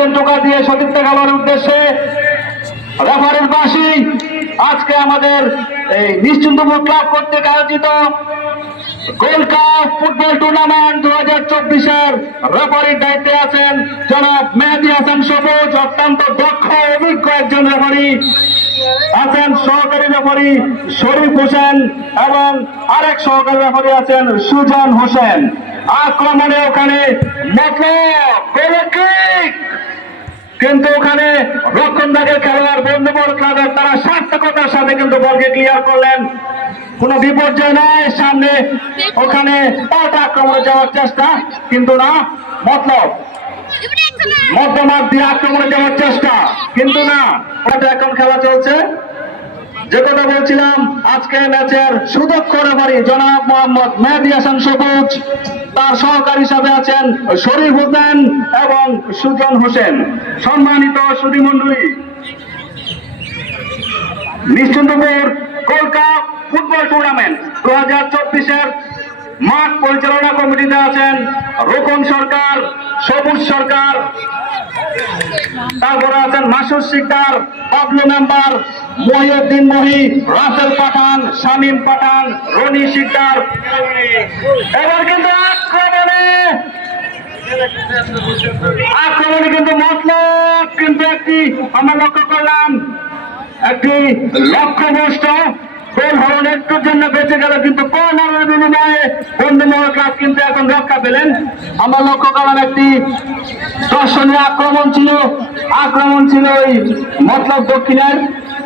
দিয়েছেন টোকা দিয়ে সতীর্থ খেলোয়াড়ের উদ্দেশ্যে। রেফারির বাঁশি। আজকে আমাদের এই নিশ্চিন্তপুর ক্লাব কর্তৃক আয়োজিত গোল্ড কাপ ফুটবল টুর্নামেন্ট 2024-এর রেফারির দায়িত্বে আছেন জনাব মেহেদী হাসান সবুজ। অত্যন্ত দক্ষ অভিজ্ঞ একজন রেফারি আছেন। সহকারী রেফারি শরীফ হোসেন এবং আরেক সহকারী রেফারি আছেন সুজন হোসেন। আক্রমণে ওখানে কিন্তু ওখানে রক্ষণভাগের খেলোয়াড় বন্ধুবল ক্লাবের তারা সার্থকতার সাথে কিন্তু বলকে ক্লিয়ার করলেন। কোন বিপর্যয় নয় সামনে। ওখানে পাল্টা আক্রমণে যাওয়ার চেষ্টা, কিন্তু না, মধ্যমাঠ দিয়ে আক্রমণে যাওয়ার চেষ্টা, কিন্তু না। এখন খেলা চলছে। যে কথা বলছিলাম, আজকে ম্যাচের সুদক্ষ রেফারি জনাব মোহাম্মদ মেহেদী হাসান সবুজ, তার সহকারী হিসাবে আছেন শরীফ হোসেন এবং সুজন হোসেন। সম্মানিত সুধীমণ্ডলী, Nishchintapur gold cup football tournament 2024-এর মাঠ পরিচালনা কমিটিতে আছেন রোকন সরকার, সবুজ সরকার, তারপরে আছেন মাসুদ শিকদার, বাবলু মেম্বার, মহিউদ্দিন মহি, রাসেল পাঠান, শামীম পাঠান, রনি শিকদার। এবার কিন্তু আক্রমণে কিন্তু মতলব কিন্তু একটি আমরা লক্ষ্য করলাম, একটি লক্ষ্যভ্রষ্ট গোল হরণ একটুর জন্য বেঁচে গেল, কিন্তু কর্নারের বিনিময়ে বন্ধুমহল ক্লাব কিন্তু এখন রক্ষা পেলেন। আমরা লক্ষ্য করলাম একটি দর্শনীয় আক্রমণ ছিল ওই মতলব দক্ষিণের,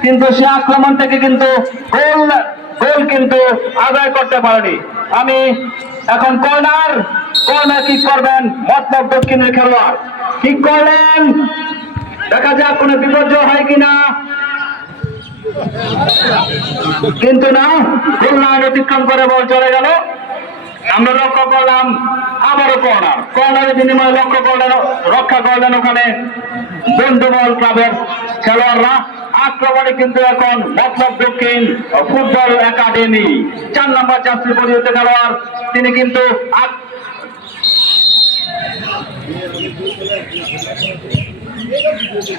কিন্তু সে আক্রমণ থেকে কিন্তু গোল কিন্তু আদায় করতে পারেনি। আমি এখন কর্নার কিক করবেন মতলব দক্ষিণের খেলোয়াড়, কিক করলেন। দেখা যাক কোনো বিপর্যয় হয় কিনা, কিন্তু না, গোল লাইন অতিক্রম করে বল চলে গেল। আমরা লক্ষ্য করলাম আবারও কর্নারের বিনিময়ে রক্ষা করলেন ওখানে বন্ধুবল ক্লাবের খেলোয়াড়রা। আক্রমণে কিন্তু এখন মতলব দক্ষিণ ফুটবল একাডেমি 4 নম্বর জার্সি পরিহিত খেলোয়াড়, তিনি কিন্তু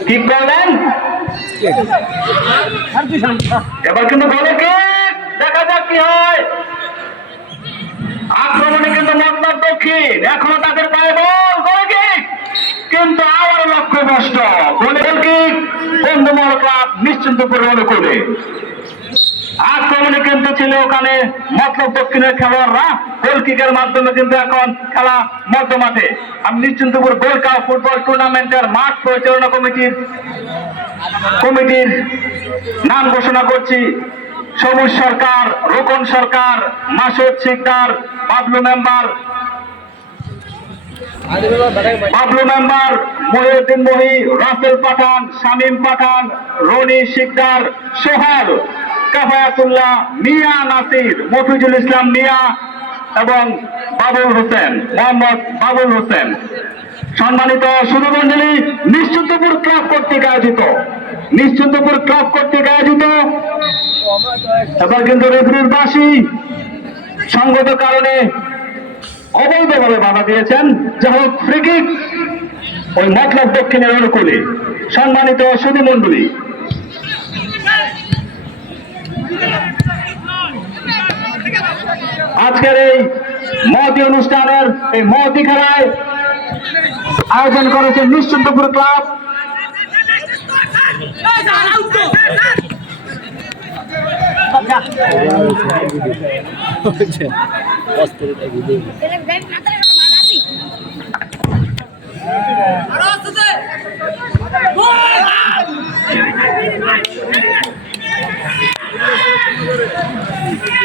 কি করলেন। এবার কিন্তু বলে কি, দেখা যাক কি হয়। আক্রমণে কিন্তু মতলব দক্ষিণ, এখনো তাদের পায়ে বল, গোল কিক, কিন্তু আবার লক্ষ্যভ্রষ্ট। গোল কিক বন্ধুমহল ক্লাব নিশ্চিন্তপুর অনুকূলে। আক্রমণে কিন্তু ছিল ওখানে মতলব দক্ষিণের খেলোয়াড়রা, গোল কিকের মাধ্যমে কিন্তু এখন খেলা মধ্যমাঠে। আমি নিশ্চিন্তপুর গোল্ড কাপ ফুটবল টুর্নামেন্টের মাঠ পরিচালনা কমিটির নাম ঘোষণা করছি। সবুজ সরকার, রোকন সরকার, মাসুদ শিকদার, বাবলু মেম্বার, মহিউদ্দিন মহি, রাসেল পাঠান, শামীম পাঠান, রনি শিকদার, সোহেল, কাফায়াতুল্লাহ, মিয়া নাসির, মফিজুল ইসলাম মিয়া এবং মোহাম্মদ বাবুল হোসেন। সম্মানিত সুধীমণ্ডলী, নিশ্চিন্তপুর ক্লাব কর্তৃক আয়োজিত এবার কিন্তু রেফারির বাঁশি সঙ্গত কারণে অবৈধভাবে বাধা দিয়েছেন। যা হোক, ফ্রি কিক ওই মতলব দক্ষিণের অনুকূলে। সম্মানিত সুধীমণ্ডলী, আজকের এই মহতী অনুষ্ঠানের এই মহতী খেলায় আয়োজন করেছে নিশ্চিন্তপুর ক্লাব।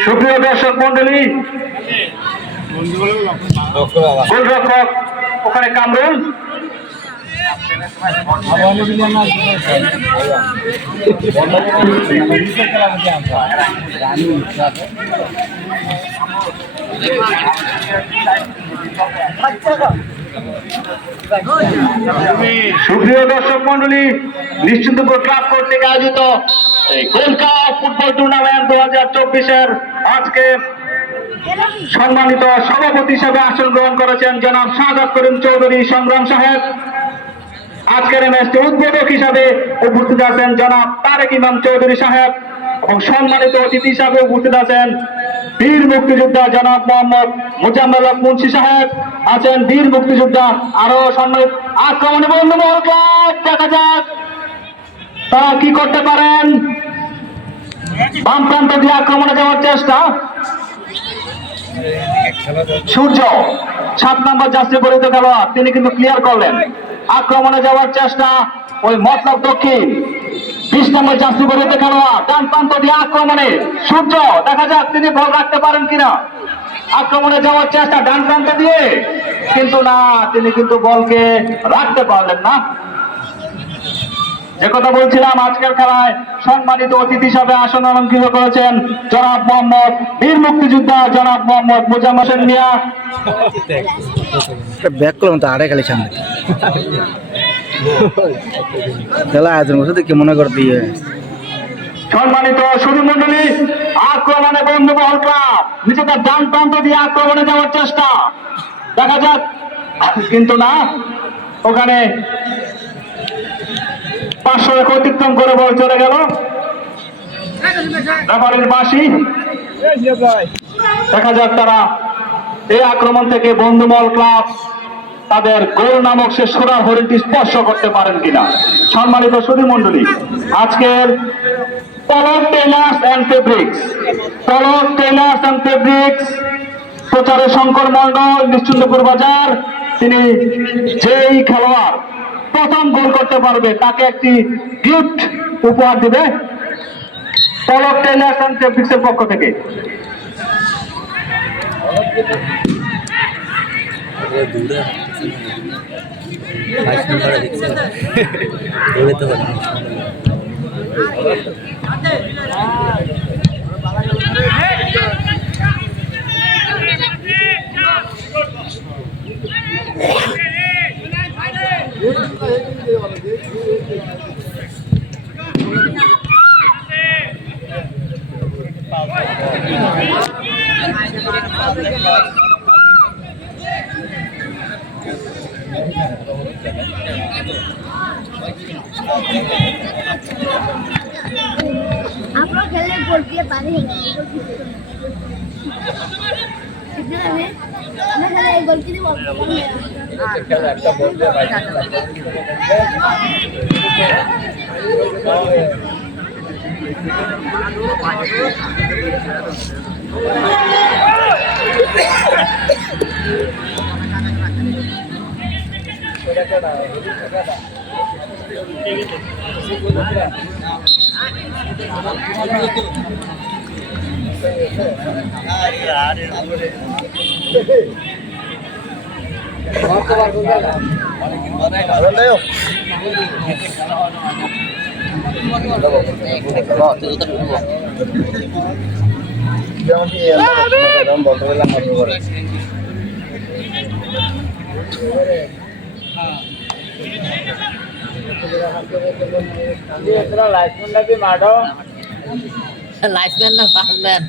সুপ্রিয় দর্শক মন্ডলী, গোলরক্ষক ওখানে কামরুল, সুপ্রিয় দর্শক মন্ডলী, নিশ্চিন্তপুর ক্লাব কর্তৃক আয়োজিত গোল্ড কাপ ফুটবল টুর্নামেন্ট 2024-এর আজকে সম্মানিত সভাপতি হিসেবে আসন গ্রহণ করেছেন জনাব শাহাদাত করিম চৌধুরী সংগ্রাম সাহেব। আজকের এই ম্যাচটি উদ্বোধক হিসাবে উপস্থিত আছেন জনাব তারেক ইমাম চৌধুরী সাহেব এবং সম্মানিত অতিথি হিসাবে উপস্থিত আছেন বীর মুক্তিযোদ্ধা জনাব মোহাম্মদ মুজাম্মেল হক মুন্সি সাহেব আছেন বীর মুক্তিযোদ্ধা আরো সম্মানিত আক্রমণে বন্ধু মহলকে দেখা যাক তারা কি করতে পারেন। বাম প্রান্ত দিয়ে আক্রমণে যাওয়ার চেষ্টা, সূর্য 7 নম্বর জার্সি পরিহিত খেলোয়াড় তিনি কিন্তু ক্লিয়ার করলেন। আক্রমণে যাওয়ার চেষ্টা ওই মতলব দক্ষিণ 20 নম্বর জার্সি পরিহিত খেলোয়াড় ডান প্রান্ত দিয়ে আক্রমণে সূর্য দেখা যাক তিনি বল রাখতে পারেন কিনা। আক্রমণে যাওয়ার চেষ্টা ডান প্রান্ত দিয়ে, কিন্তু না, তিনি কিন্তু বলকে রাখতে পারলেন না। যে কথা বলছিলাম, আজকের খেলায় সম্মানিত অতিথি হিসাবে আসন অলঙ্কৃত করেছেন জনাব মোহাম্মদ বীর মুক্তিযোদ্ধা জনাব মোহাম্মদ মুজাম্মেল হোসেন মিয়া। ব্যাক করলাম তো আড়াই খালি সামনে খেলা আয়োজন করছে দেখে মনে কর দিয়ে সম্মানিত সুধী মন্ডলী, আক্রমণে বন্ধু মহল ক্লাব নিজেদের ডান প্রান্ত দিয়ে আক্রমণে যাওয়ার চেষ্টা, দেখা যাক, কিন্তু না, ওখানে 500 রেখা অতিক্রম করে বল চলে গেল রেফারির বাঁশি। দেখা যাক তারা এই আক্রমণ থেকে বন্ধুমহল ক্লাব তাদের গোল নামক সে সোনার হরিণটি স্পর্শ করতে পারেন কিনা। সম্মানিত সুধী মন্ডলী, আজকের পলক টেইলার্স অ্যান্ড ফেব্রিক্স প্রচারে শঙ্কর মন্ডল নিশ্চিন্তপুর বাজার, তিনি যেই খেলোয়াড় প্রথম গোল করতে পারবে তাকে একটি গিফট উপহার দিবে পলক টেইলার্স অ্যান্ড ফেব্রিক্স এর পক্ষ থেকে। আপনার খেলে গোল দিয়ে পারি গোল কি দিব একটা বল দিয়ে লাইফম্যান না ফাস্টম্যান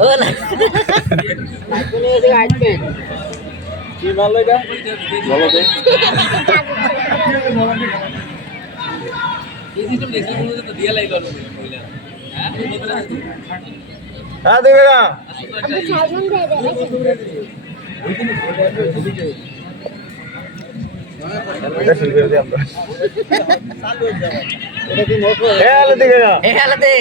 ও লাইফম্যান কি ভালো এটা বলো দে এই সিস্টেম দেখলে মনে হচ্ছে তো দিয়া লাইভ করব হ্যাঁ দেখে না আপনি সাইমন দিয়ে এটা শুরু করে দিই আমরা এটা কি মোট এ আলে দেখে না এ খেলাতে